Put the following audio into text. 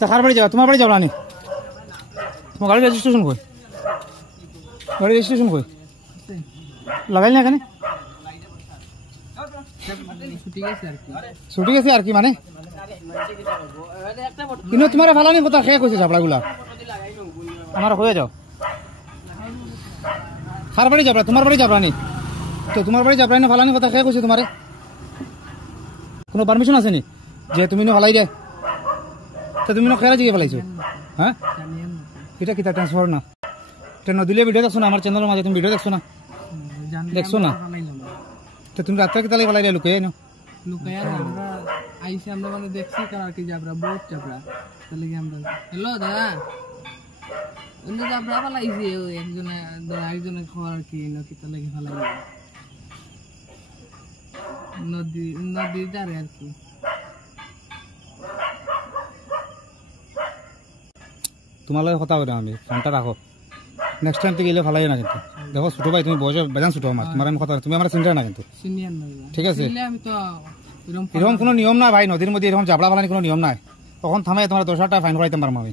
কার বাড়ি যাবা? তোমার বাড়ি যাবো না? তোমার গাড়ি রেজিস্ট্রেশন কই? গাড়ি রেজিস্ট্রেশন কই লাগাইল না এখানে? ছুটি গেছে আর কি মানে কিন্তু তোমার ফালানি কথা খেয়ে কইছে ঝাপড়াগুলা আমার হয়ে যাও। কার বাড়ি যাবরা? তোমার বাড়ি যাবরা নি? তো তোমার বাড়ি যাবরা না ফালানি কথা খেয়ে কইছে তোমারে? কোনো পারমিশন আছে নি যে তুমি ফালাই দে? তো তুমি খেলা জিগে ফেলাইছো? হ্যাঁ এটা কি ট্রান্সফার না? এটা নদিলে ভিডিও দেখছো না? আমার চ্যানেলের মাঝে তুমি ভিডিও দেখছো না? দেখছো না? তো তুমি রাত্রে কি তালে ফেলাইলে লুকিয়ে না? লুকায়া আমরা আইসি আমরা মানে দেখছি কার কি যাবরা বহুত যাবরা তাহলে কি আমরা হ্যালো দাদা অন্য যাবরা ফলাইছি একজনে খাওয়ার কি নাকি তাহলে কি ফলাই নদী ধারে আর কি। তোমার লগে কথা বলে আমি ফোনটা রাখো। নেক্সট টাইম থেকে এলে ফেলাই না কিন্তু। দেখো ছোট ভাই তুমি বয়সে বেজান ছোট আমার, তোমার আমি কথা তুমি আমার চিন্তা না কিন্তু। সিনিয়র না ঠিক আছে? আমি তো এরকম কোনো নিয়ম নাই ভাই, নদীর মধ্যে এরকম জাবড়া ফেলানি কোনো নিয়ম নাই। তখন থামাই তোমার 10,000 টাকা ফাইন করাইতে পারবো আমি।